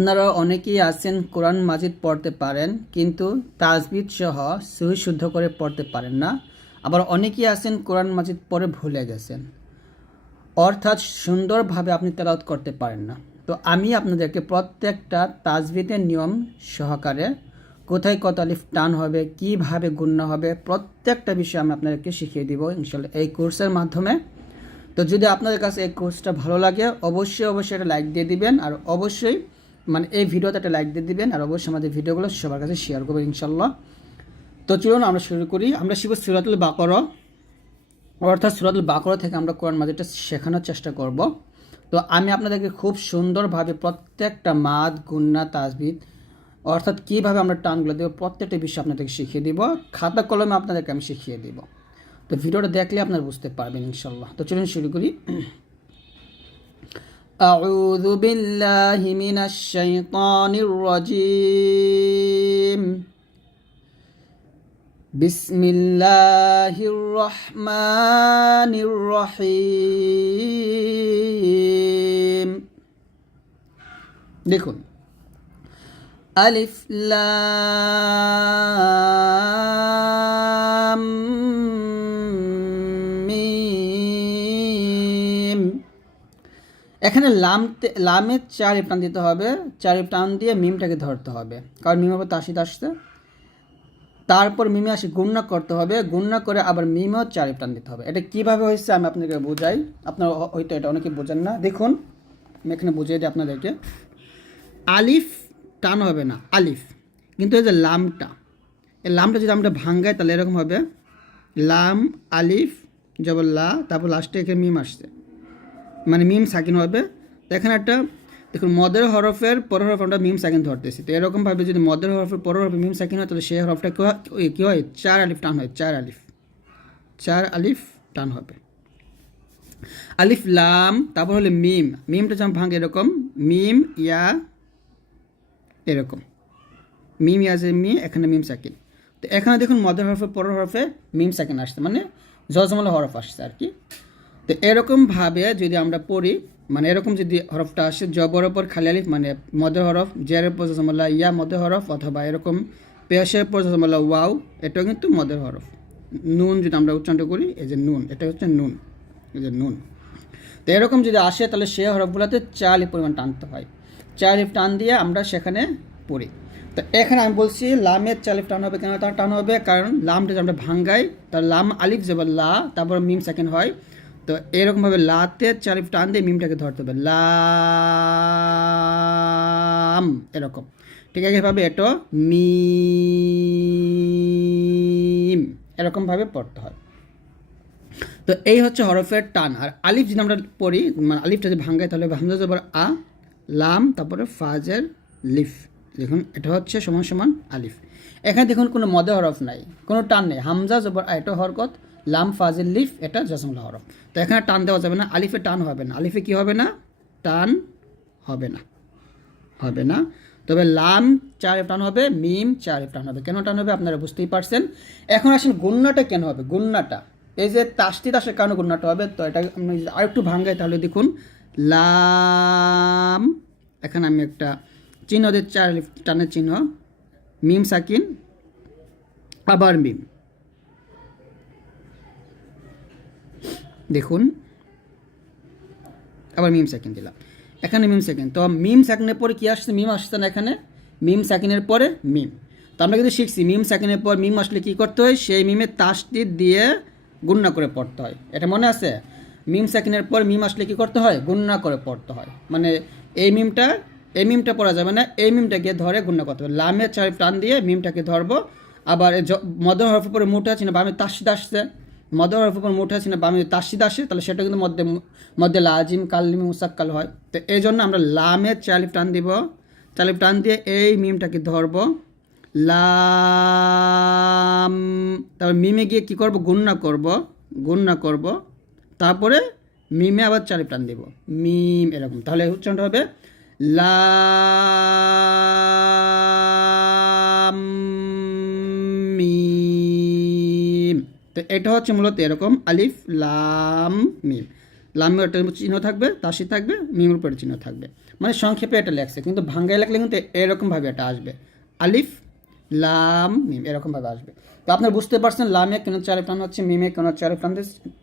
আপনারা অনেকেই আছেন কোরআন মাজিদ পড়তে পারেন, কিন্তু তাজবিদ সহ সহি শুদ্ধ করে পড়তে পারেন না। আবার অনেকেই আছেন কোরআন মাজিদ পড়ে ভুলে গেছেন। অর্থাৎ সুন্দরভাবে আপনি তেলাওয়াত করতে পারেন না। তো আমি আপনাদেরকে প্রত্যেকটা তাজবিদের নিয়ম সহকারে কোথায় কত আলিফ টান হবে, কীভাবে গুণ্য হবে, প্রত্যেকটা বিষয় আমি আপনাদেরকে শিখিয়ে দিব ইনশাল্লাহ এই কোর্সের মাধ্যমে। তো যদি আপনাদের কাছে এই কোর্সটা ভালো লাগে, অবশ্যই অবশ্যই একটা লাইক দিয়ে দিবেন, আর অবশ্যই মানে এই ভিডিওতে একটা লাইক দিয়ে দিবেন, আর অবশ্যই আমাদের ভিডিওগুলো সবার কাছে শেয়ার করবেন ইনশাল্লাহ তো চলুন আমরা শুরু করি। আমরা শিখব সিরাতুল বাকর। অর্থাৎ সুরাতুল বাকর থেকে আমরা কোরআন মাজিদটা শেখানোর চেষ্টা করব। তো আমি আপনাদেরকে খুব সুন্দরভাবে প্রত্যেকটা মাদ, গুন্না, তাজবিদ, অর্থাৎ কীভাবে আমরা টানগুলো দেবো, প্রত্যেকটা বিষয় আপনাদেরকে শিখিয়ে দিব। খাতা, কলমে আপনাদেরকে আমি শিখিয়ে দিব। তো ভিডিওটা দেখলে আপনারা বুঝতে পারবেন ইনশাল্লাহ তো চলুন শুরু করি। أعوذ بالله من الشيطان الرجيم بسم الله الرحمن الرحيم দেখুন আলিফ লাম এখানে লাম লামের চার টান দিতে হবে। চার টান দিয়ে মিমটাকে ধরতে হবে। কারণ মিম হবে তাসিদ আসছে। তারপর মিমে আসে গুণনা করতে হবে। গুণনা করে আবার মিমেও চার টান দিতে হবে। এটা কীভাবে হয়েছে আমি আপনাকে বোঝাই। আপনারা হয়তো এটা অনেকে বোঝেন না। দেখুন, আমি এখানে বুঝিয়ে দিই আপনাদেরকে। আলিফ টান হবে না, আলিফ। কিন্তু এই যে লামটা, এই লামটা যদি আমরা ভাঙ্গাই তাহলে এরকম হবে। লাম, আলিফ জবর লা, তারপর লাস্টে এখানে মিম আসছে। মানে মিম সাকিন হবে। এখানে একটা, দেখুন, মদের হরফের পর হরফ আমরা মিম সাকিন ধরতেছি। তো এরকমভাবে যদি মদের হরফের পর হরফে মিম সাকিন হয়, তাহলে সেই হরফটা কী হয় চার আলিফ টান হয়, চার আলিফ। চার আলিফ টান হবে। আলিফ, লাম, তারপর হলে মিম মিমটা যেমন ভাঙ এরকম মিম ইয়া, এরকম। মিম ইয়া, যে মি এখানে মিম সাকিন। তো এখানে দেখুন, মদের হরফের পরের হরফে মিম সাকিন আসছে মানে জজমলা হরফ আসছে আর কি। তো এরকমভাবে যদি আমরা পড়ি মানে এরকম যদি হরফটা আসে, জবর ওপর খালি আলিফ মানে মদের হরফ জেরের পর জজমলা ইয়া মদের হরফ অথবা এরকম পেশের পর জজমলা ওয়াও, এটাও কিন্তু মদের হরফ। নুন যদি আমরা উচ্চারণ করি, এই যে নুন, এটা হচ্ছে নুন, এই যে নুন। তো এরকম যদি আসে, তাহলে সে হরফগুলোতে চার আলিফ পরিমাণ টানতে হয়। চার আলিফ টান দিয়ে আমরা সেখানে পড়ি। তো এখানে আমি বলছি লামের চালিফ টান হবে কেন? তার টান হবে কারণ লামটা যদি আমরা ভাঙ্গাই, তার লাম আলিফ যাব লা, তারপর মিম সেকেন্ড হয় তো এরকমভাবে লাতে চালিফ টান দিয়ে মিমটাকে ধরতে হবে। লাম, এরকম। ঠিক আছে এভাবে এটা মিম, এরকমভাবে পড়তে হয়। তো এই হচ্ছে হরফের টান। আর আলিফ যদি আমরা পড়ি মানে আলিফটা যদি ভাঙ্গাই তাহলে হামজা জবর আ, লাম, তারপরে ফাজের লিফ। দেখুন, এটা হচ্ছে সমান সমান আলিফ। এখানে দেখুন কোনো মদে হরফ নাই, কোনো টান নেই। হামজা, জবর আ এটা হরকত লাম ফাজের লিফ, এটা জসমলা হরফ। তো এখানে টান দেওয়া যাবে না, আলিফে টান হবে না। আলিফে কি হবে না? টান হবে না। হবে না। তবে লাম চার টান হবে, মিম চার টান হবে। কেন টান হবে? আপনারা বুঝতেই পারছেন। এখন আসেন গুন্নাটা কেন হবে? গুন্নাটা। এই যে তাস্তি তাসের কারণে গুন্নাটা হবে? তো এটা আমি আরেকটু ভাঙ্গাই তাহলে দেখুন, লাম, এখানে আমি একটা চিহ্ন দিয়ে চার টানের চিহ্ন, মিম সাকিন, আবার মিম। দেখুন। আবার মিম সেকেন্ড দিলাম। এখানে মিম সেকেন্ড তো মিম সেকেন্ডের পরে কী আসছে? মিম আসছে না এখানে? মিম সেকেন্ডের পরে মিম তো আমরা কিন্তু শিখছি মিম সেকেন্ডের পর মিম আসলে কী করতে হয়? সেই মিমের তাসটি দিয়ে গুণনা করে পড়তে হয়। এটা মনে আছে? মিম সেকেন্ডের পর মিম আসলে কী করতে হয়? গুণনা করে পড়তে হয়। মানে এই মিমটা এই মিমটা পড়া যাবে না। এই মিমটাকে ধরে গুণনা করতে হবে। লামের চার টান দিয়ে মিমটাকে ধরবো। আবার মদ হরফের পরে আছে না বামে তাসিদ আসছে। মদ উপর মুঠে আছে না, বামে তাসিদ আসে, তাহলে সেটা কিন্তু মধ্যে মধ্যে লাজিম কালিম মুসাক্কাল হয়। তো এই জন্য আমরা লামের চালিফ টান দিব। চালিফ টান দিয়ে এই মিমটাকে ধরব। লাম, তারপর মিমে গিয়ে কী করব? গুণনা করব গুণনা করব। তারপরে মিমে আবার চালিফ টান দিব। মিম এরকম। তাহলে উচ্চারণটা হবে লাম, মিম। তো এটা হচ্ছে মূলত এরকম, আলিফ, লাম, মিম। লামের একটা চিহ্ন থাকবে, তাসি থাকবে, মিমের উপরে চিহ্ন থাকবে। মানে সংক্ষেপে এটা লেখছে, কিন্তু ভাঙ্গায় লেখলে কিন্তু এরকমভাবে এটা আসবে। আলিফ, লাম, মিম, এরকমভাবে আসবে। তো আপনারা বুঝতে পারছেন লামে কেন চারে প্রাণ হচ্ছে, মিমে কেন চারে টান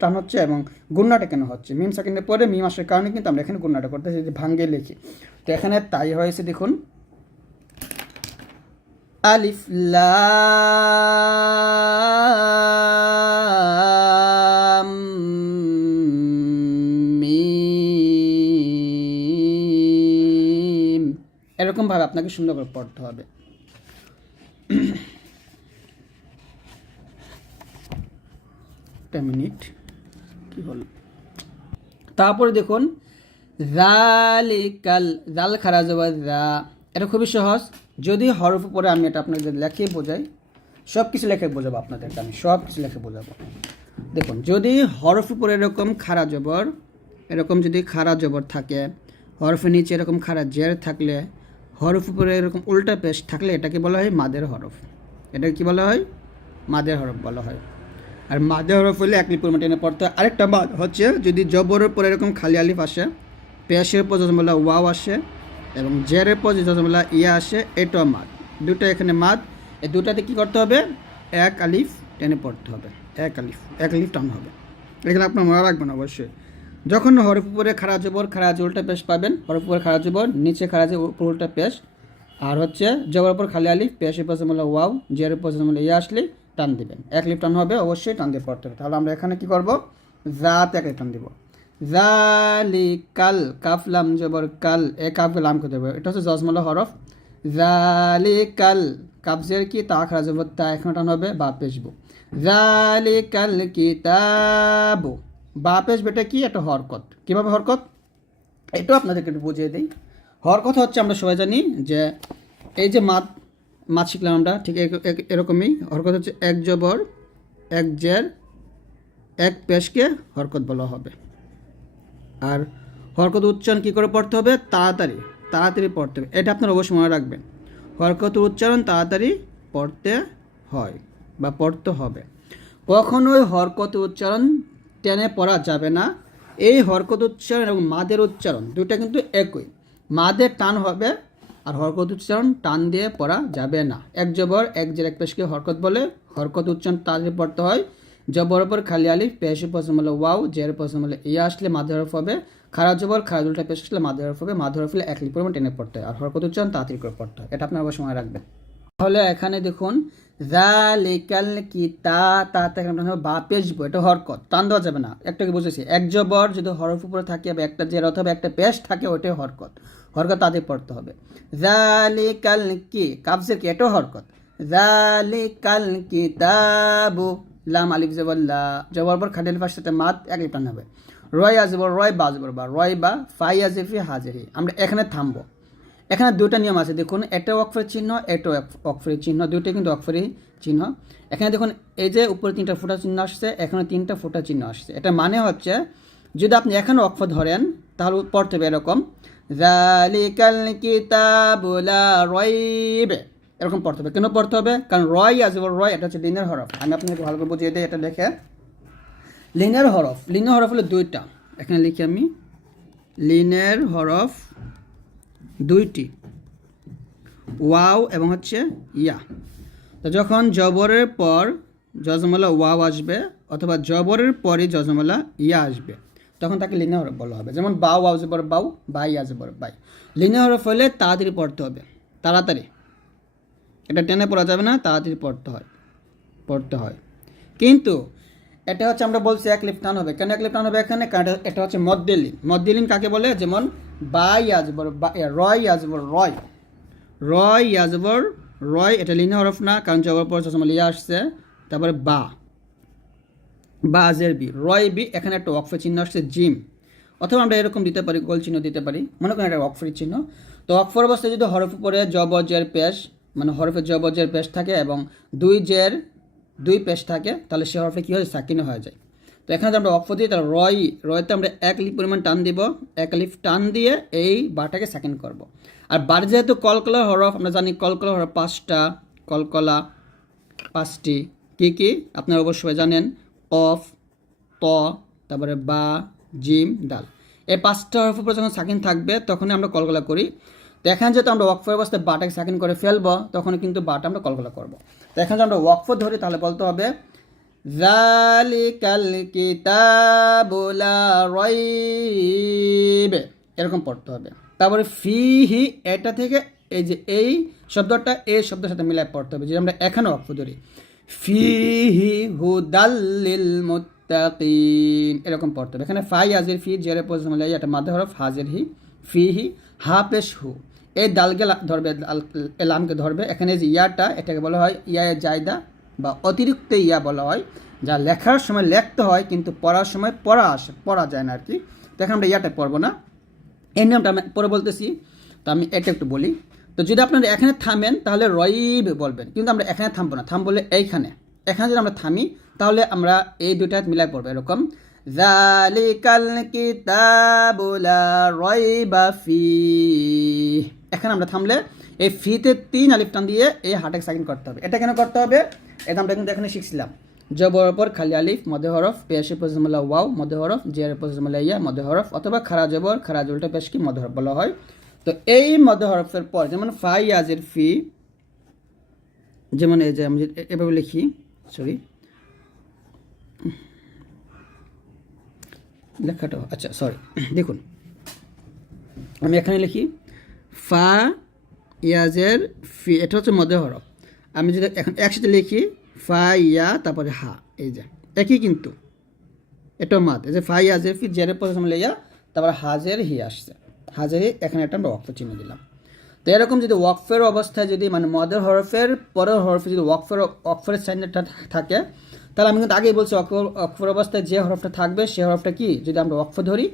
টান হচ্ছে, এবং গুন্নাটা কেন হচ্ছে। মিম সেকেন্ডের পরে, মিম আসার কারণে কিন্তু আমরা এখানে গুন্নাটা করতেছি, যে ভাঙ্গে লিখি। তো এখানে তাই হয়েছে, দেখুন। আলিফ, লাম মিম এরকমভাবে আপনাকে সুন্দর করে পড়তে হবে মিনিট কি হলো তারপরে দেখুন জালিকাল জাল খারা জবা জা এটা খুবই সহজ যদি হরফ পরে আমি এটা আপনাদের লেখে বোঝাই সব কিছু লেখে বোঝাবো আপনাদেরকে আমি সব কিছু লেখে বোঝাবো দেখুন, যদি হরফ উপরে এরকম খারা জবর, এরকম যদি খারা জবর থাকে, হরফের নিচে এরকম খারা জের থাকলে হরফ উপরে এরকম উল্টা পেশ থাকলে এটাকে বলা হয় মাদের হরফ। এটাকে কি বলা হয়? মাদের হরফ বলা হয়। আর মাদে হরফ হলে এক লিপুর টেনে পড়তে হয়। আরেকটা বাদ হচ্ছে, যদি জবরের পরে এরকম খালি আলিফ আসে, পেশের পর যজমলা ওয়াও আসে এবং জেরের পর যজমলা ইয়া আসে, এটাও মাদ। দুটো এখানে মাদ। এই দুটাতে কী করতে হবে? এক আলিফ টেনে পড়তে হবে। এক আলিফ এক আলিফ টান হবে। এখানে আপনার মনে রাখবেন অবশ্যই, যখন হরফ উপরে খারা জবর খারা উল্টা পেশ পাবেন হরফ উপরে খারা জবর, নিচে খারা উপর উল্টা পেশ, আর হচ্ছে জবর উপর খালি আলিফ পেশের পর যজমলা ওয়াও জেরের পর যজমলা ইয়া আসলে টান দিবেন। এক লিপ টান হবে, অবশ্যই টান দিয়ে পড়তে হবে। তাহলে আমরা এখানে কি করব? জাত এক লিপ টান দিব। জালি কাল কাফ লাম জবর কাল, এ কাফ লাম করতে হবে। এটা হচ্ছে জজমলা হরফ। জালি কাল কাবজের কি? তা খারা জবর তা এখন টান হবে বা পেশবো জালি কাল কিতাবু। বা পেশবো এটা কি? একটা হরকত। কীভাবে হরকত? এটাও আপনাদেরকে একটু বুঝিয়ে দিই। হরকত হচ্ছে, আমরা সবাই জানি যে এই যে মাত মাছ শিখলাম আমরা, ঠিক এরকমই। হরকত হচ্ছে এক জবর, এক জের, এক পেশকে হরকত বলা হবে। আর হরকত উচ্চারণ কী করে পড়তে হবে? তাড়াতাড়ি তাড়াতাড়ি পড়তে হবে। এটা আপনারা অবশ্যই মনে রাখবেন। হরকতের উচ্চারণ তাড়াতাড়ি পড়তে হয় বা পড়তে হবে। কখনোই হরকত উচ্চারণ টেনে পড়া যাবে না। এই হরকত উচ্চারণ এবং মাদের উচ্চারণ দুটা কিন্তু একই। মাদের টান হবে আর হরকত উচ্চারণ টান দিয়ে পড়া যাবে না। এক জবর, এক জের, এক পেশকে হরকত বলে হরকত উচ্চারণ তাড়াতাড়ি পড়তে হয়। জবর ওপর খালি আলিফ পেশের পছন্দ হলে ওয়াও, জের পছন্দ হলে ইয়া আসলে মাঝে হরফ হবে খারাপ জবর খারাপ উল্টা পেশ আসলে মাঝে হরফ হবে হলে এক লিপ পরিমাণ টেনে পড়তে হয়। আর হরকত উচ্চারণ তাড়াতাড়ি করে পড়তে এটা আপনার অবশ্যই মনে রাখবেন। তাহলে এখানে দেখুন জালিকাল কি তা তা ধরবো বা পেশবো এটা হরকত। টান দেওয়া যাবে না। একটাকে বুঝেছি? এক জবর যদি হরফ উপরে থাকে বা একটা জের অথবা একটা পেশ থাকে ওটাই হরকত। হরকত তাদের পড়তে হবে। জালিকাল কি? কাবজের কি? এটাও হরকত। জালিকাল কিতাবু, লাম আলিফ জবল্লা জবর পর খাটেল পাশ সাথে মাত এক টান হবে। রয় আজবর রয় বাজবর বা রয় বা ফাই আজিফি হাজিরি আমরা এখানে থামবো। এখানে দুটো নিয়ম আছে, দেখুন এটা অক্ষরের চিহ্ন এটা অক্ষরের চিহ্ন দুটো কিন্তু অক্ষরের চিহ্ন। এখানে দেখুন, এই যে উপরে তিনটা ফোটা চিহ্ন আসছে, এখানে তিনটা ফোটা চিহ্ন আসছে। এটা মানে হচ্ছে, যদি আপনি এখানে অক্ষর ধরেন, তাহলে পড়তে হবে এরকম এরকম পড়তে হবে। কেন পড়তে হবে? কারণ রয় আজ রয়, এটা হচ্ছে লিনের হরফ। আমি আপনাকে ভালো করে বুঝিয়ে দিই, এটা দেখে। লিনের হরফ লিনের হরফ হলো দুইটা। এখানে লিখি আমি লিনের হরফ দুইটি। ওয়াও এবং হচ্ছে ইয়া। তো যখন জবরের পর যজমালা ওয়াও আসবে অথবা জবরের পরে যজমালা ইয়া আসবে, তখন তাকে লিনে হরফ বলা হবে। যেমন বাউ ওয়াও জবর বাউ বাই আজবর বাই। লিনে হরফ হলে তাড়াতাড়ি পড়তে হবে, তাড়াতাড়ি। এটা টেনে পড়া যাবে না, তাড়াতাড়ি পড়তে হয় পড়তে হয়। কিন্তু এটা হচ্ছে আমরা বলছি এক লিপ টান হবে। কেন এক লিপ টান হবে এখানে? এটা- হচ্ছে মদ্দেলিন মদ্দেলিন কাকে বলে? যেমন বাই আজবর রয় আজবর রয়। রয় ইয়াজবর রয়, এটা লিনে হরফ না, কারণ জবর পর সময় লিয়া আসছে। তারপরে বা। বা আজের বি। রয় বি, এখানে একটা ওয়াকফের চিহ্ন আসছে, জিম। অথবা আমরা এরকম দিতে পারি, গোল চিহ্ন দিতে পারি। মনে করেন একটা ওয়াকফের চিহ্ন। তো ওয়াকফর অবস্থায় যদি হরফ উপরে জবজের পেশ মানে হরফের জবজের পেশ থাকে এবং দুই জের দুই পেশ থাকে, তাহলে সে হরফে কী হয়? সাকিনে হয়ে যায়। তো এখানে যদি আমরা অক্ষ দিই, তাহলে রয়, রয়তে আমরা এক লিপ পরিমাণ টান দিব। এক লিপ টান দিয়ে এই বাটাকে সেকেন্ড করব। আর বার যেহেতু কলকলা হরফ, আমরা জানি কলকলা হরফ পাঁচটা, কলকলা পাঁচটি। কি কি? আপনারা অবশ্যই জানেন, অফ, ত, তারপরে বা, জিম ডাল এই পাঁচটা হরফের উপরে যখন সাকিন থাকবে, তখনই আমরা কলকলা করি। তো এখানে যেহেতু আমরা ওয়াকফ অবস্থায় বাটাকে সাকিন করে ফেলব, তখন কিন্তু বাটা আমরা কলকলা করব। তো এখানে যদি আমরা ওয়াকফ ধরি, তাহলে বলতে হবে এরকম পড়তে হবে। তারপরে ফিহি, এটা থেকে এই যে এই শব্দটা, এই শব্দের সাথে মিলাই পড়তে হবে। যে আমরা এখানে অক্ষ ধরি, ফিহি হুদাল্লিল মুত্তাকিন। এরকম পড়তে হবে। এখানে ফাই হাজির ফি, জেরে পজিশন মিলাই এটা মাধ্যম হাজের, হি, ফিহি হা পেশ হু। এই দালকে ধরবে এলামকে ধরবে। এখানে যে ইয়াটা, এটাকে বলা হয় ইয়া জায়দা বা অতিরিক্ত ইয়া বলা হয়, যা লেখার সময় লেখতে হয়, কিন্তু পড়ার সময় পড়া আসে, পড়া যায় না আর কি তো এখন আমরা ইয়াটা পড়ব না। এই নিয়মটা আমি পরে বলতেছি, তো আমি এটা একটু বলি। তো যদি আপনারা এখানে থামেন, তাহলে রইব বলবেন। কিন্তু আমরা এখানে থামবো না থাম বলে এইখানে। এখানে যদি আমরা থামি, তাহলে আমরা এই দুটা মিলাই পড়ব এরকম। জালিকাল কিতাবুলা রইবা ফি এখানে আমরা থামলে এই ফিতে তিন আলিফ টান দিয়ে এই হাটেক সাইন করতে হবে। এটা কেন করতে হবে? এটা আমরা কিন্তু এখানে শিখছিলাম। জবর পর খালি আলিফ, মধ্যে হরফ, পেশে পজিমলা ওয়াও, মধ্যে হরফ জিয়ার পজিমলা ইয়া, মধ্যে হরফ, অথবা খারা জবর, খারা উল্টা পেশকে মধ্যে হরফ বলা হয়। তো এই মধ্যে হরফের পর যেমন ফাই আজের ফি, যেমন এই যে আমি এভাবে লিখি সরি লেখাটা আচ্ছা সরি দেখুন, আমি এখানে লিখি, ফা ইয়াজের ফি, এটা হচ্ছে মধ্যে হরফ আমি যদি এখন একসাথে লিখি, ফা ইয়া, তারপরে হা, এই যে, একই কিন্তু। এটা মাত এই যে ফা ইয়াজের ফি জেরের পর সামনে ইয়া তারপর হাজের হি আসছে। হাজের এখানে একটা আমরা ওয়াকফ চিহ্ন দিলাম। তো এরকম যদি ওয়াকফের অবস্থায় যদি মানে মদের হরফের পরের হরফে যদি ওয়াকফের ওয়াকফের সাইনটা থাকে তাহলে আমি কিন্তু আগেই বলছি অক্ষর অক্ষর অবস্থায় যে হরফটা থাকবে, সে হরফটা কি? যদি আমরা অক্ষ ধরি,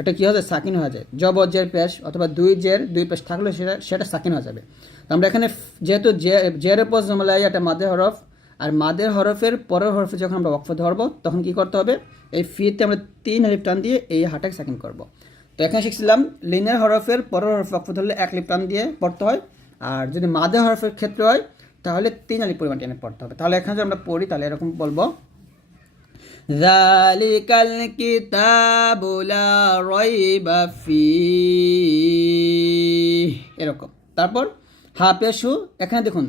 এটা কী হবে সাকিন হয়ে যায়। জবর জের পেশ অথবা দুই জের দুই পেশ থাকলে সেটা সেটা সাকিন হয়ে যাবে। তো আমরা এখানে যেহেতু জে জেরের পর জমলাই এটা মাদের হরফ, আর মাদের হরফের পরের হরফে যখন আমরা অক্ষ ধরবো, তখন কি করতে হবে? এই ফিতে আমরা তিন হালিফ টান দিয়ে এই হাটাকে সাকিন করব। তো এখানে শিখছিলাম, লিনের হরফের পরের হরফে অক্ষ ধরলে এক লিপ টান দিয়ে পড়তে হয়। আর যদি মাদের হরফের ক্ষেত্রে হয় তাহলে তিন আলিফ পরিমাণ টেনে পড়তে হবে তাহলে এখানে যদি আমরা পড়ি তাহলে এরকম বলবো ذلك الكتاب لا ريب فيه এরকম তারপর হাফেসু এখানে দেখুন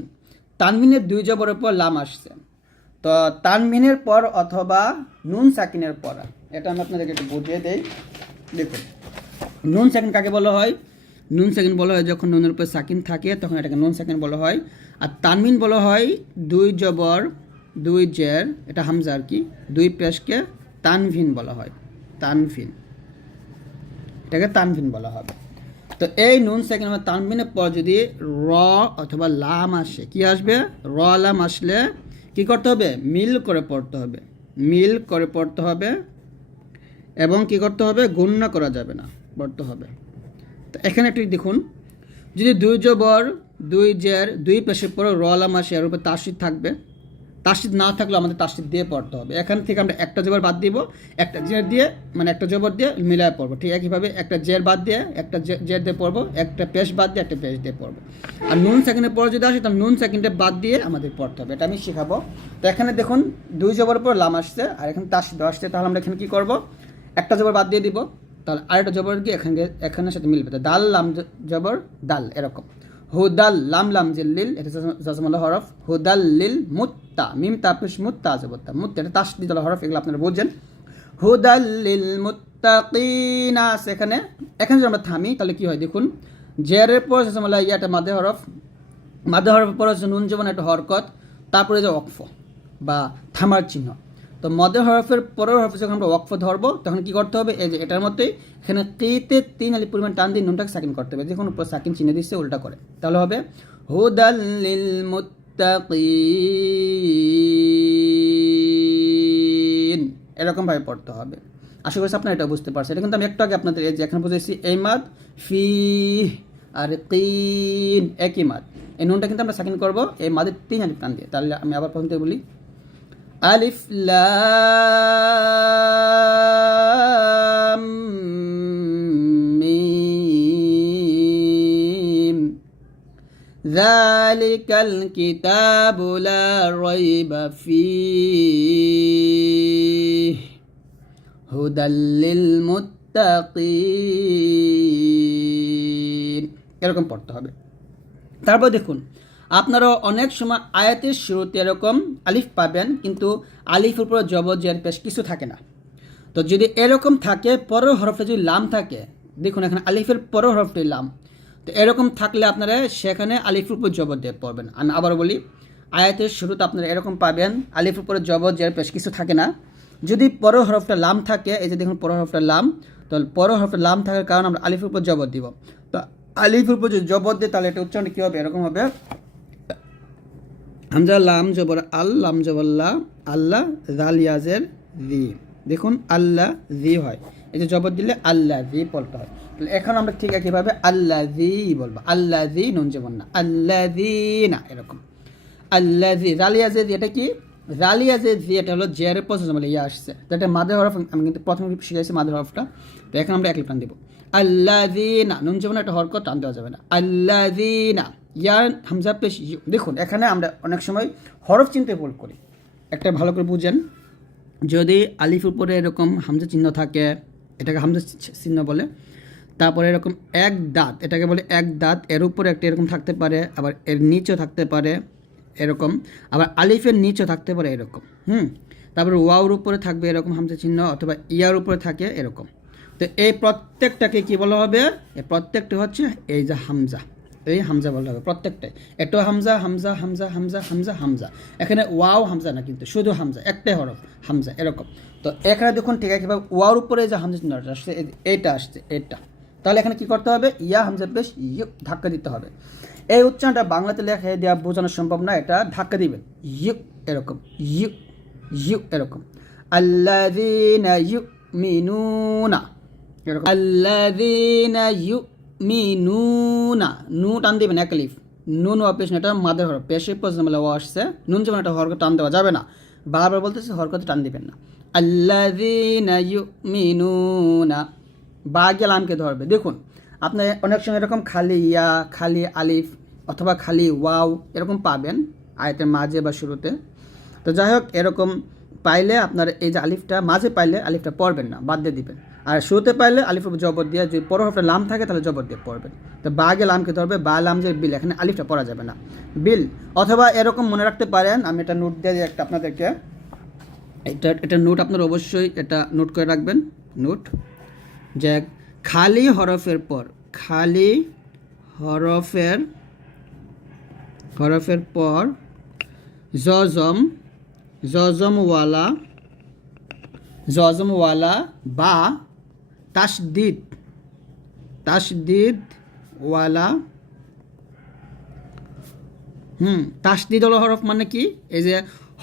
তানমিনের দুই জবরের পর লাম আসছে তো তানমিনের পর অথবা নুন সাকিনের পর এটা আমি আপনাদেরকে একটু বুঝিয়ে দেই দেখুন নুন সাকিন কাকে বলা হয় নুন সেকেন্ড বলা হয়, যখন নুনের উপর সাকিন থাকে, তখন এটাকে নুন সেকেন্ড বলা হয়। আর তানমিন বলা হয়, দুই জবর, দুই জের, এটা হামজা আর কি, দুই পেশকে তানভিন বলা হয়, তানভিন। এটাকে তানভিন বলা হবে। তো এই নুন সেকেন্ড বা তানভিনের পর যদি র অথবা লাম আসে, কি আসবে? র লাম আসলে কি করতে হবে? মিল করে পড়তে হবে। মিল করে পড়তে হবে এবং কি করতে হবে? গণ্য করা যাবে না, পড়তে হবে। এখানে একটু দেখুন। যদি দুই জবর, দুই জের, দুই পেশের পরে রলাম আসে এর উপরে তাসিদ থাকবে। তাসিদ না থাকলে আমাদের তাসিদ দিয়ে পড়তে হবে। এখান থেকে আমরা একটা জবর বাদ দিব, একটা জের দিয়ে মানে একটা জবর দিয়ে মিলায় পড়ব। ঠিক একইভাবে একটা জের বাদ দিয়ে, একটা জের দিয়ে পড়ব, একটা পেশ বাদ দিয়ে, একটা পেশ দিয়ে পড়ব। আর নুন সেকেন্ডের পরে যদি আসে, তাহলে নুন সেকেন্ডে বাদ দিয়ে আমাদের পড়তে হবে। এটা আমি শেখাবো। তো এখানে দেখুন, দুই জবর পর লাম আসছে, আর এখানে তাসিদ আসছে। তাহলে আমরা এখানে কী করব? একটা জবর বাদ দিয়ে দিব। তাহলে আরেকটা জবর গিয়ে এখানে এখানের সাথে মিলবে। তো দাল, লাম জবর, দাল, এরকম। হুদাল লাম লাম যে লিল, এটা জজমাল হরফ। হুদাল লিল, মুত্তা। মিম তাপিস মুত্তা জবত্তা মুত্তা, এটা তাসদিদ হরফ, এগুলো আপনারা বুঝছেন হুদাল লিল, মুত্তাকিনা, সেখানে, এখানে যদি আমরা থামি, তাহলে কি হয়? দেখুন জেরের পর জজমাল ইয়াটা মাদে হরফ। মাদে হরফের পর নুন যেমন একটা হরকত। তারপরে যে অক্ফ বা থামার চিহ্ন। তো মদে হরফের পরের হরফে যখন আমরা ওয়াকফ ধরবো, তখন কি করতে হবে? এই যে এটার মধ্যেই এখানে কেতে তিন আলি পরিমাণ টান দিয়ে নুনটাকে সাকিন করতে হবে। যখন উপর সাকিন চিহ্ন দিচ্ছে উল্টা করে। তাহলে হবে হুদাল্লিল মুত্তাকিন। এরকম ভাবে পড়তে হবে। আশা করছি আপনারা এটা বুঝতে পারছেন। এটা কিন্তু আমি একটু আগে আপনাদের এই যে এখানে বুঝেছি এই মাদ ফি আর কিন, একই মাদ। এই নুনটা কিন্তু আমরা সাকিন করব, এই মাদের তিন আলি টান দিয়ে। তাহলে আমি আবার প্রথম থেকে বলি আলিফ লাম মিম। যালিকাল কিতাবু লা রাইবা ফিহ। হুদাল লিল এরকম পড়তে হবে। তারপর দেখুন আপনারা অনেক সময় আয়াতের শুরুতে এরকম আলিফ পাবেন, কিন্তু আলিফের উপরে জবর জের পেশ কিছু থাকে না। তো যদি এরকম থাকে, পরের হরফে যদি লাম থাকে, দেখুন এখানে আলিফের পরের হরফটি লাম। তো এরকম থাকলে আপনারা সেখানে আলিফের উপর জবর দিয়ে পড়বেন। আমি আবার বলি, আয়াতের শুরুতে আপনারা এরকম পাবেন, আলিফের উপরে জবর জের পেশ কিছু থাকে না। যদি পরের হরফটা লাম থাকে, এই যে দেখুন পরের হরফটা লাম, তো পরের হরফটা লাম থাকার কারণে আমরা আলিফের উপর জবর দিব। তো আলিফের উপর যদি জবর দিই, তাহলে এটা উচ্চারণ কী হবে? এরকম হবে। হামজা লাম জবর আল, লাম আল্লাহ জাল ইয়াজের জি। দেখুন আল্লাহ জি হয়। এই যে জবর দিলে আল্লাহ জি বলতে হয়। তাহলে এখন আমরা ঠিক একইভাবে আল্লাহ জি বলব। আল্লাহ জি নুন জবর না। আল্লাহ জি না, এরকম। আল্লাহ জি। জালিয়া যে এটা কি? জালিয়া যে জি এটা হলো জেয়ারের প্রসেস বলে ইয়ে আসছে। এটা মাদের হরফ, আমি কিন্তু প্রথমে শিখেছি মাদের হরফটা। তো এখন আমরা এক লিপান দিব। আল্লাহ না নুন জবর একটা হরকত, টান দেওয়া যাবে না। আল্লাহ না ইয়ার হামজা, পেশ। দেখুন, এখানে আমরা অনেক সময় হরফ চিনতে ভুল করি। একটা ভালো করে বুঝেন। যদি আলিফ উপরে এরকম হামজা চিহ্ন থাকে, এটাকে হামজা চিহ্ন বলে, তারপরে এরকম এক দাঁত, এটাকে বলে এক দাঁত, এর উপরে একটা এরকম থাকতে পারে, আবার এর নিচেও থাকতে পারে এরকম, আবার আলিফের নিচেও থাকতে পারে এরকম, হুম? তারপরে ওয়াউর উপরে থাকবে এরকম হামজা চিহ্ন, অথবা ইয়ার উপরে থাকে এরকম। তো এই প্রত্যেকটাকে কি বলা হবে? এই প্রত্যেকটা হচ্ছে এই যে হামজা। এই হামজা বলা হবে প্রত্যেকটাই। একটু হামজা হামজা হামজা হামজা হামজা হামজা। এখানে ওয়াও হামজা না কিন্তু শুধু হামজা, একটাই হরফ, হামজা, এরকম। তো এখানে দেখুন ঠিক আছে ওয়ার উপরে যে হামজা চিহ্নটা আসছে, এই- এইটা আসছে, এটা। তাহলে এখানে কি করতে হবে? ইয়া হামজা বেশ ইউ ধাক্কা দিতে হবে। এই উচ্চারণটা বাংলাতে লেখা দেওয়া বোঝানো সম্ভব না, এটা ধাক্কা দিবেন। ইউ এরকম। ইউ ইউ এরকম। আল্লাযীনা ইউমিনুনা। এরকম। আল্লাযীনা ইউমিনুনা, নু টান দিবেন এক লিফ। নুন ও পেশ এটা মাদের হরফ। পেশের পর যেমন ও আসছে, নুন যেমন একটা হরকত টান দেওয়া যাবে না। বারবার বলতেছে হরকত টান দিবেন না। আল্লাযীনা ইউমিনুনা বা গেলামকে ধরবে। দেখুন, আপনি অনেক সময় এরকম খালি ইয়া, খালি আলিফ অথবা খালি ওয়াও এরকম পাবেন আয়তের মাঝে বা শুরুতে। তো যাই হোক, এরকম পাইলে আপনার এই যে আলিফটা, মাঝে পাইলে আলিফটা পড়বেন না, বাদ দিয়ে দিবেন। আর শুরুতে পাইলে আলিফের উপর জবর দিয়ে যদি পর হরফে লাম থাকে, তাহলে জবর দিয়ে পড়বেন। তো বা গে লামকে ধরবে, বা লাম যে বিল, এখানে আলিফটা পড়া যাবে না। বিল, অথবা এরকম মনে রাখতে পারেন, আমি এটা নোট দিয়ে একটা আপনাদেরকে। এটা এটা নোট আপনার অবশ্যই এটা নোট করে রাখবেন। নোট যে খালি হরফের পর, খালি হরফের হরফের পর, জজম, জজমওয়ালা জজমওয়ালা বা তাসদিদ তাসদিদ ওয়ালা, হুম তাসদিদ ওলা হরফ মানে কি? এই যে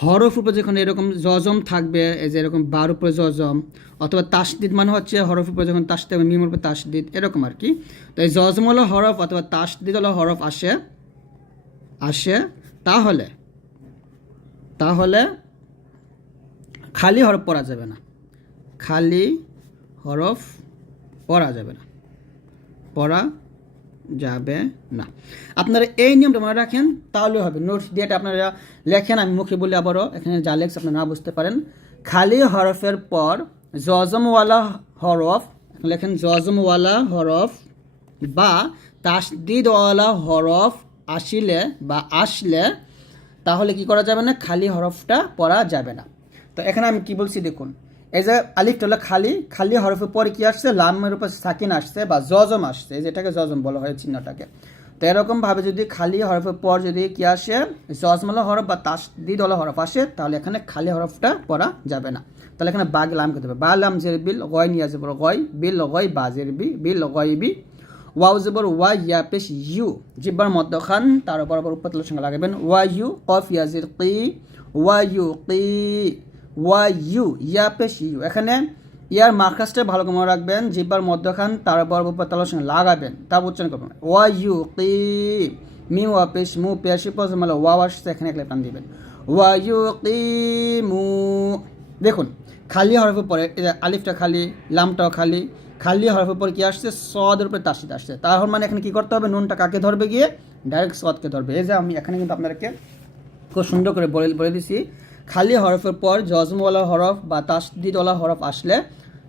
হরফ উপরে যখন এরকম জজম থাকবে, এই যে এরকম বার উপরে জজম অথবা তাসদিদ মানে হচ্ছে হরফ উপরে যখন তাস থাকবে মিমের উপরে তাসদিদ এরকম আর কি। তো এই জজম ওলা হরফ অথবা তাসদিদ ওলা হরফ আসে আসে তাহলে তাহলে খালি হরফ পড়া যাবে না। খালি হরফ পড়া যাবে না। পড়া যাবে না। আপনারা এই নিয়মটা মনে রাখেন, তাহলে হবে। নোটস দিয়ে এটা আপনারা লেখেন, আমি মুখে বলি আবারও, এখানে যা লেখছে আপনারা না বুঝতে পারেন। খালি হরফের পর জজমওয়ালা হরফ লেখেন জজমওয়ালা হরফ বা তাসদিদওয়ালা হরফ আসিলে বা আসলে, তাহলে কি করা যাবে না? খালি হরফটা পড়া যাবে না। তো এখানে আমি কি বলছি দেখুন এই যে আলিফটা হলো খালি খালি হরফের পরে কি আসছে? লামের উপর সাকিন আসছে বা জজম আসছে যেটাকে জজম বলা হয় চিহ্নটাকে। তো এরকমভাবে যদি খালি হরফের পর যদি কি আসে? জজমালা হরফ বা তাসদিদ ওলা হরফ আসে, তাহলে এখানে খালি হরফটা পড়া যাবে না। তাহলে এখানে বাগ লাম করতে হবে। বা লাম জের বিল, গয় নিয়ে আসবে গয় বিল, গয় বা জের বি, বিল, গয় বি। ওয়াও জবর ওয়া ইয়া, পেশ, ইউ। জিব্বার মধ্যখান, তার বরাবর উপতলের সঙ্গে লাগাবেন। ওয়া ইউ, কফ ইয়াজির কি। ওয়া ইউ, কি। ওয়া ইউ ইয়া পেশ ইউ এখানে ইয়ার মার্কাসটা ভালো মনে রাখবেন, জিব্বার মধ্যখান তার বরাবর উপতলের সঙ্গে লাগাবেন তা উচ্চারণ করবেন। ওয়া ইউ কি মি ওয়া পেশ মু, পেশি পজ মানে ওয়া আসছে, এখানে একটা টান দিবেন। ওয়া ইউ কি মু, দেখুন, খালি হরফের পরে আলিফটা খালি, লামটাও খালি খালি হরফের পরে কি আসছে, সদের উপরে তাসিদ আসছে। তাহলে মানে এখানে কি করতে হবে, নুনটা কাকে ধরবে গিয়ে? ডাইরেক্ট সদকে ধরবে। এই যে আমি এখানে কিন্তু আপনাদেরকে খুব সুন্দর করে বলে বলে দিছি। খালি হরফের পর জজমওয়ালা হরফ বা তাসদিদওয়ালা হরফ আসলে,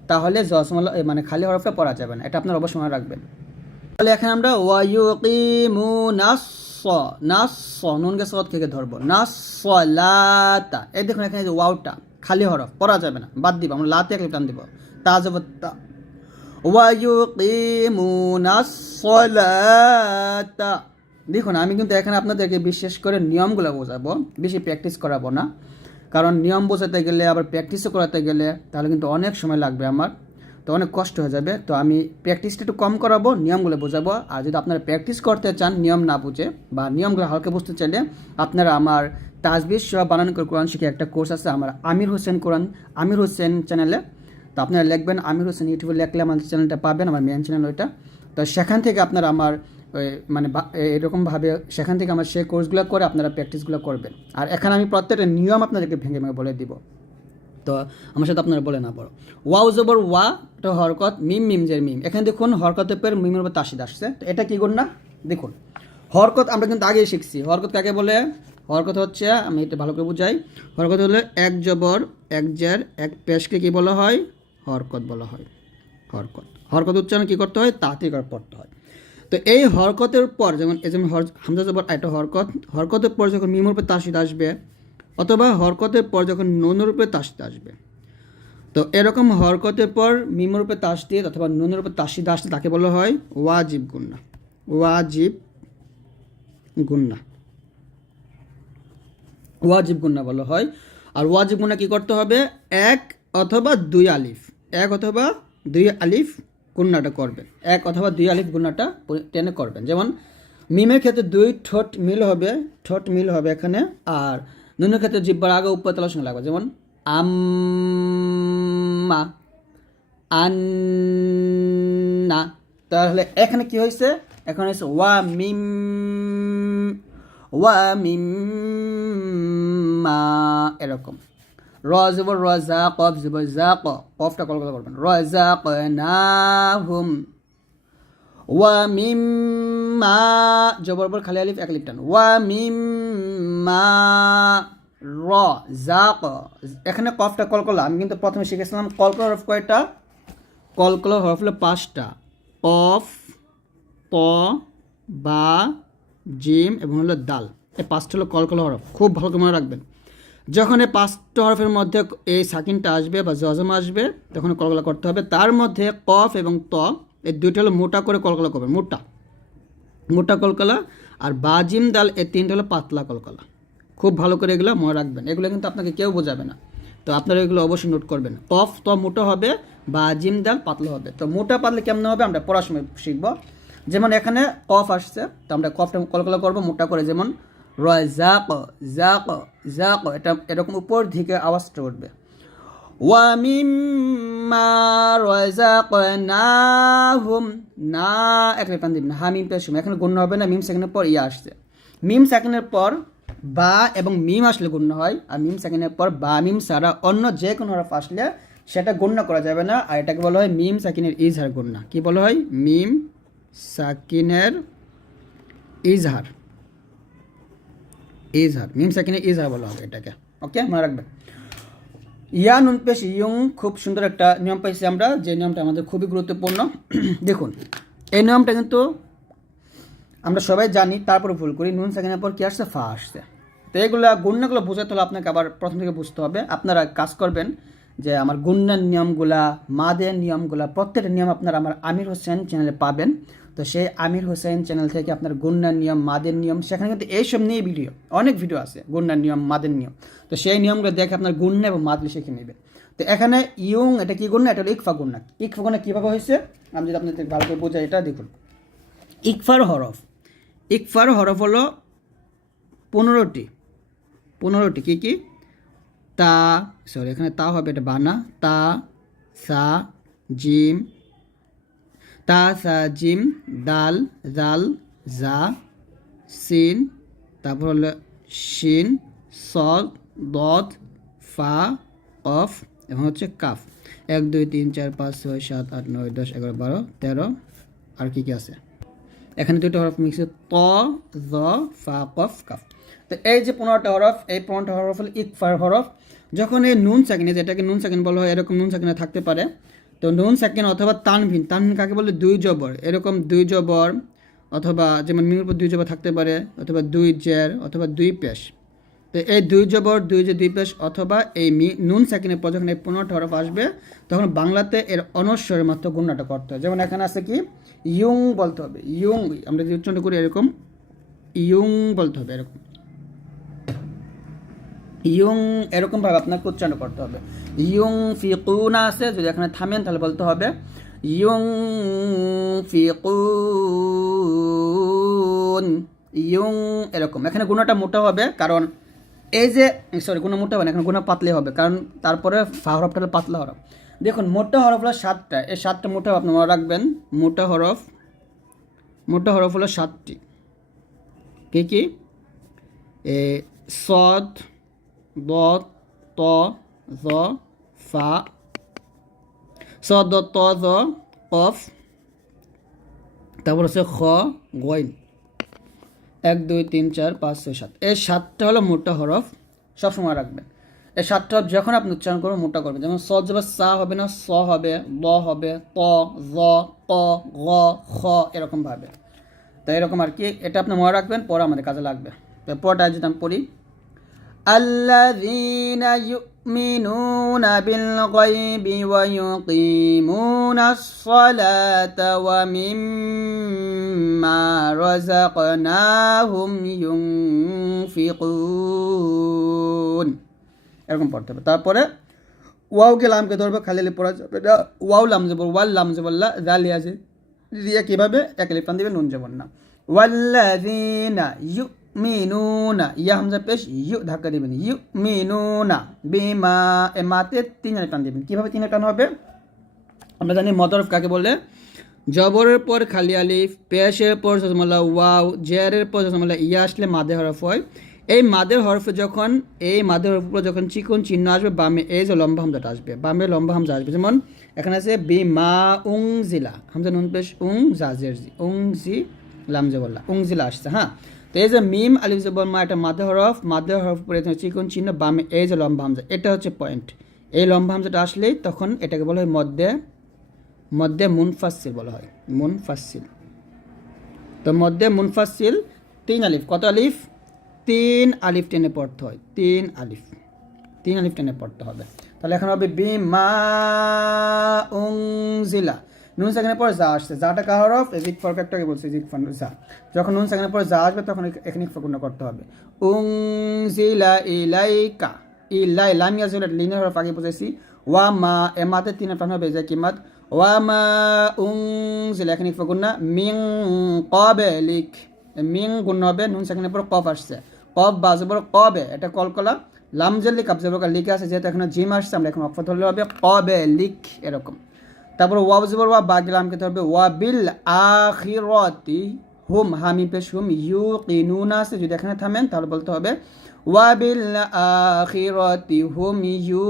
তাহলে জসমল মানে খালি হরফটা পড়া যাবে না। এটা আপনার অবশ্যই মনে রাখবেন। তাহলে এখানে আমরা ওয়াইউকিমু নাস নাস নুন গে সদ থেকে ধরবো। নাস লাতা এই দেখুন এখানে ওয়াউটা খালি হরফ, পড়া যাবে না, বাদ দিব, আমরা লাতে একটা টান দিব। তা যাব তা ওয়াইউকিমুনা সলাতা দেখুন, আমি কিন্তু এখানে আপনাদেরকে বিশেষ করে নিয়মগুলো বোঝাবো, বেশি প্র্যাকটিস করাবো না। কারণ নিয়ম বোঝাতে গেলে, আবার প্র্যাকটিসও করাতে গেলে তাহলে কিন্তু অনেক সময় লাগবে আমার। তো অনেক কষ্ট হয়ে যাবে। তো আমি প্র্যাকটিসটা একটু কম করাবো, নিয়মগুলো বোঝাবো। আর যদি আপনারা প্র্যাকটিস করতে চান, নিয়ম না বুঝে বা নিয়মগুলো হালকা বুঝতে চাইলে আপনারা আমার তাজবির সহ বানান করে কোরআন শিখে একটা কোর্স আছে আমার আমির হোসেন কোরআন, আমির হোসেন চ্যানেলে তো আপনারা লিখবেন আমির হোসেন ইউটিউবে লিখলে আমার চ্যানেলটা পাবেন, আমার মেন চ্যানেল ওইটা। তো সেখান থেকে আপনারা আমার মানে এরকমভাবে সেখান থেকে আমার সেই কোর্সগুলো করে আপনারা প্র্যাকটিসগুলো করবেন। আর এখানে আমি প্রত্যেকটা নিয়ম আপনাদেরকে ভেঙে ভেঙে বলে দিব। তো আমার সাথে আপনারা বলে না পড়ো ওয়াও জবর ওয়া এটা হরকত, মিম মিম জের মিম। এখানে দেখুন হরকতের পর মিমের উপর তাসিদ আসছে? তো এটা কি না? দেখুন। হরকত আমরা কিন্তু আগেই শিখছি। হরকত কাকে বলে? হরকত হচ্ছে, আমি এটা ভালো করে বুঝাই। হরকত হলে এক জবর, এক জের, এক পেশকে কী বলা হয়? হরকত বলা হয়। হরকত। হরকত উচ্চারণ কী করতে হয়? তাঁতি করে পড়তে হয়। তো এই হরকতের পর যেমন এই যেমন হামজা জবর একটা হরকত, হরকতের পর যখন মিমের উপর তাসিদ আসবে, অথবা হরকতের পর যখন নুনের উপরে তাসিদ আসবে। তো এরকম হরকতের পর মিমের উপরে তাসদিদ অথবা নুনের উপর তাসিদ আসতে তাকে বলা হয় ওয়াজিব গুন্না। ওয়াজিব গুন্না। ওয়াজিব গুন্না বলা হয়। আর ওয়াজিব গুন্না কী করতে হবে? এক অথবা দুই আলিফ। এক অথবা দুই আলিফ গুন্নাটা করবেন। এক অথবা দুই আলিফ গুন্নাটা পরি- টেনে করবেন। যেমন, মিমের ক্ষেত্রে দুই ঠোঁট মিল হবে, ঠোঁট মিল হবে এখানে, আর নুনের ক্ষেত্রে জিব্বার আগে উপর তলার সঙ্গে লাগবে। যেমন, আম্মা, আন্না। তাহলে এখানে কি হয়েছে? এখানে হয়েছে ওয়া মিম ওয়া মিম মা এরকম। র জবর রজা কফ জবর জা ক কফটা কলকলা করবেন রজা ক না হুম ওয়া মিম মা জবর বর খালি আলিফ, এক আলিফ টান। ওয়া মিম মা র জা ক এখানে কফটা কলকলা আমি কিন্তু প্রথমে শিখেছিলাম কলকলা হরফ কয়টা? কলকলা হরফ হলো পাঁচটা। কফ, ত, বা, জিম এবং হলো দাল। এই পাঁচটা হলো কলকলা হরফ খুব ভালো করে মনে রাখবেন। যখন এই পাঁচটা হরফের মধ্যে এই সাকিনটা আসবে বা জজম আসবে, তখন কলকলা করতে হবে। তার মধ্যে কফ এবং ত, এই দুইটা হলো মোটা করে কলকলা করবেন, মোটা। মোটা কলকলা আর বাজিম দাল, এই তিনটা হলো পাতলা কলকলা। খুব ভালো করে এগুলো মনে রাখবেন। এগুলো কিন্তু আপনাকে কেউ বোঝাবে না। তো আপনারা এগুলো অবশ্যই নোট করবেন। কফ তো মোটা হবে বা জিম দাল পাতলা হবে। তো মোটা পাতলা কেমন হবে আমরা পড়ার সময় শিখব। যেমন এখানে কফ আসছে, তো আমরা কফটা কলকলা করব, মোটা করে। যেমন রয় জাক জাক জাক এটা, এরকম উপর দিকে আওয়াজটা উঠবে। ওয়ামিম্মা রাযাকনাহুম, না একটা টান দিবেন হা মিম পেশ এখানে গণ্য হবে না, মিম সেকেন্ডের পর ইয়া আসছে। মিম সেকেন্ডের পর বা এবং মিম আসলে গণ্য হয়, আর মিম সেকেন্ডের পর বা, মিম ছাড়া অন্য যে কোনো হরফ আসলে সেটা গণ্য করা যাবে না, আর এটাকে বলা হয় মিম সাকিনের ইজহার গণ্য। কি বলা হয়? মিম সাকিনের ইজহার। ইজহার মিম সাকিনের ইজহার বলা হবে এটাকে। ওকে মনে রাখবেন। ইয়া নুন পেশ ইয়ং, খুব সুন্দর একটা নিয়ম পাইছি আমরা, যে নিয়মটা আমাদের খুবই গুরুত্বপূর্ণ। দেখুন, এই নিয়মটা কিন্তু আমরা সবাই জানি তারপরে ভুল করি, নুন সেকেন্ডের পর কী আসছে? ফা আসছে। তো এগুলো গুণ্যগুলো বোঝাতে হলে আপনাকে আবার প্রথম থেকে বুঝতে হবে। আপনারা কাজ করবেন, যে আমার গুণ্যার নিয়মগুলা, মাদের নিয়মগুলা, প্রত্যেকটা নিয়ম আপনারা আমার আমির হোসেন চ্যানেলে পাবেন। তো সেই আমির হোসেন চ্যানেল থেকে আপনার গুণ্যার নিয়ম, মাদের নিয়ম, সেখানে কিন্তু এইসব নিয়ে ভিডিও অনেক ভিডিও আছে গুণ্যার নিয়ম, মাদের নিয়ম। তো সেই নিয়মগুলো দেখে আপনার গুণ্য এবং মাদলি শিখে নেবেন। তো এখানে ইয়ং, এটা কি গুণ্য এটা হলো ইকফা গুণ্য ইকফা গুণ্য কীভাবে হয়েছে? আমি যদি আপনাদের ভালো করে বোঝাই, এটা দেখুন। ইকফার হরফ। ইকফার হরফ হলো পনেরোটি। পনেরোটি কী কী? তা সরি এখানে তা হবে এটা বানা। তা, সা, জিম তা, সা, জিম, দাল জাল জা, সিন, তারপর হলো শিন সদ দদ ফা, অফ এবং হচ্ছে কাফ। এক, দুই, তিন, চার, পাঁচ, ছয়, সাত, আট, নয়, দশ, এগারো, বারো, তেরো, আর কি কি আছে? এখানে দুটো হরফ মিক্স ত, জ, ফা, কফ, কাফ। তো এই যে পনেরোটা হরফ, এই পনেরোটা হরফ হলো ইকফার হরফ। যখন এই নুন সাকিনে, যেটাকে নুন সাকিন বলা হয়, এরকম নুন সাকিনে থাকতে পারে। তো নুন সেকেন্ড অথবা তানভিন। তানভিন কাকে বলে? দুই জবর। এরকম দুই জবর অথবা যেমন মিমের উপর দুই জবর থাকতে পারে, অথবা দুই জের, অথবা দুই পেশ। তো এই দুই জবর, দুই যে দুই পেশ অথবা এই মি, নুন সেকেন্ডের পর যখন এই পনেরোটা হরফ আসবে, তখন বাংলাতে এর অনস্বরের মাত্র গুণাটা করতে হবে। যেমন এখানে আছে কি? ইয়ং বলতে হবে। ইয়ং, আমরা যদি উচ্চারণ করি এরকম, ইয়ং বলতে হবে এরকম। ইয়ং, এরকমভাবে আপনাকে উচ্চারণ করতে হবে। ইয়ং ফিকুনা আছে, যদি এখানে থামেন তাহলে বলতে হবে, ইয়ং ফিকুন, ইয়ং, এরকম। এখানে গুণাটা মোটা হবে, কারণ এই যে সরি গুণা মোটা হবে না, এখানে গুণা পাতলে হবে, কারণ তারপরে হরফটা পাতলা হরফ। দেখুন, মোটা হরফ হলো সাতটা, এই সাতটা মোটা আপনি মনে রাখবেন, মোটা হরফ মোটা হরফ হলো সাতটি। কি কি? এ, সদ দ, ত জ, ফা সদ দ, ত, জ, কফ। তারপর হচ্ছে খ গইন এক, দুই, তিন, চার, পাঁচ, ছয়, সাত। এই সাতটা হলো মোটা হরফ, সবসময় রাখবেন। এই সাতটা হরফ যখন আপনি উচ্চারণ করবেন, মোটা করবেন। যেমন স সা হবে না, স হবে দ হবে, ত, জ, ত গ খ এরকমভাবে তো এরকম আর কি, এটা আপনি মনে রাখবেন, পরে আমাদের কাজে লাগবে। পরটা যদি আমি পড়ি الذين يؤمنون بالغيب ويقيمون الصلاة ومما رزقناهم ينفقون. এরকম পড়তে হবে। তারপরে ওয়াওকে লামকে ধরবে খালি পড়া যাবে ওয়াও লাম যাব ওয়াল লাম জবল্লা জালি আছে। দিয়ে কীভাবে? এক লিফান দিবে, নুন যাব না। ওয়াল্লাদিনা ইউ ইউমিনুনা ইয়া হামজা পেশ ইউ ধাক্কা দিবেন ইউমিনুনা বিমা এ মাতে তিন টান দিবেন কীভাবে তিন টান হবে আমরা জানি মদরফ কাকে বলে জবরের পর খালি আলিফ পেশের পর সসমল্লা ওয়াও জেরের পর সসমল্লা ইয়া আসলে মাদে হরফ হয় এই মাদের হরফে যখন এই মাদের হরফ উপরে যখন চিকন চিহ্ন আসবে বামে এই যে লম্বা হামজাটা আসবে বামে লম্বা হামজা আসবে যেমন এখানে আছে বি মা উং জিলা হামজা নুন পেশ উং জাজের জি উং জি লামজে বললা উং জিলা আসছে হ্যাঁ তো এই যে মিম আলিফ জবর মা এটা মাদে হরফ মাদে হরফ উপরে চিকন চিহ্ন, বামে এই যে লম্বা হামজা, এটা হচ্ছে পয়েন্ট এই লম্বা হামজাটা আসলেই তখন এটাকে বলা হয় মধ্যে মধ্যে মুনফাসিল বলা হয় মুনফাসিল তো মধ্যে মুনফাসিল তিন আলিফ, কত আলিফ? তিন আলিফ টেনে পড়তে হয়, তিন আলিফ তিন আলিফ টেনে পড়তে হবে। তাহলে এখন হবে বিমা উংজিলা নুন সেখানে পরে যা আসছে যাটা কার হরফ এজিক ফরফেক্টকে বলছে এজিক ফান যা। যখন নুন সেখানে পরে যা আসবে, তখন এখানে ফকুন্ন করতে হবে। উং উংজিলা ইলাইকা, ইলাই লামিয়া জুলেট লিনের হরফ আগে বুঝেছি ওয়া মা, এ মাতে তিন টান হবে যে কিমাত। ওয়া মা উংজিলা এখানে ফকুন্না মিং কবেলিক মিং গুণ হবে, নুন সেখানে পরে কফ আসছে। কফ বাজবর কবে, এটা কলকলা লামজের লিখ আবজবর লিখে আছে, যেহেতু এখন জিম আসছে, আমরা এখন অক্ষ ধরলে হবে কবে লিখ এরকম। তারপর ওয়াব জবর ওয়া বা গেলাম কে হবে ওয়া বিল আখিরাতি হুম হামি পেশ হুম ইউ কিনুনা আছে যদি এখানে থামেন তাহলে বলতে হবে ওয়া বিল আখিরাতি হুম ইউ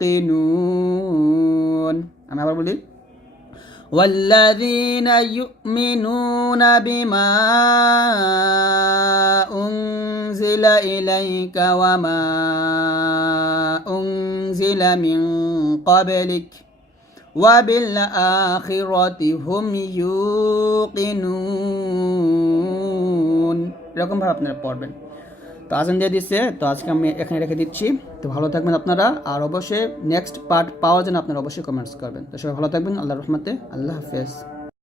কিনুন আমি আবার বলি والذين يؤمنون بما أنزل إليك وما أنزل من قبلك وبالآخرة هم يوقنون এরকমভাবে আপনারা পড়বেন তো আজান দিয়ে দিচ্ছে তো আজকে আমি এখানে রেখে দিচ্ছি তো ভালো থাকবেন আপনারা আর অবশ্যই নেক্সট পার্ট পাওয়ার জন্য আপনারা অবশ্যই কমেন্টস করবেন তো সবাই ভালো থাকবেন আল্লাহ রহমতে আল্লাহ হাফেজ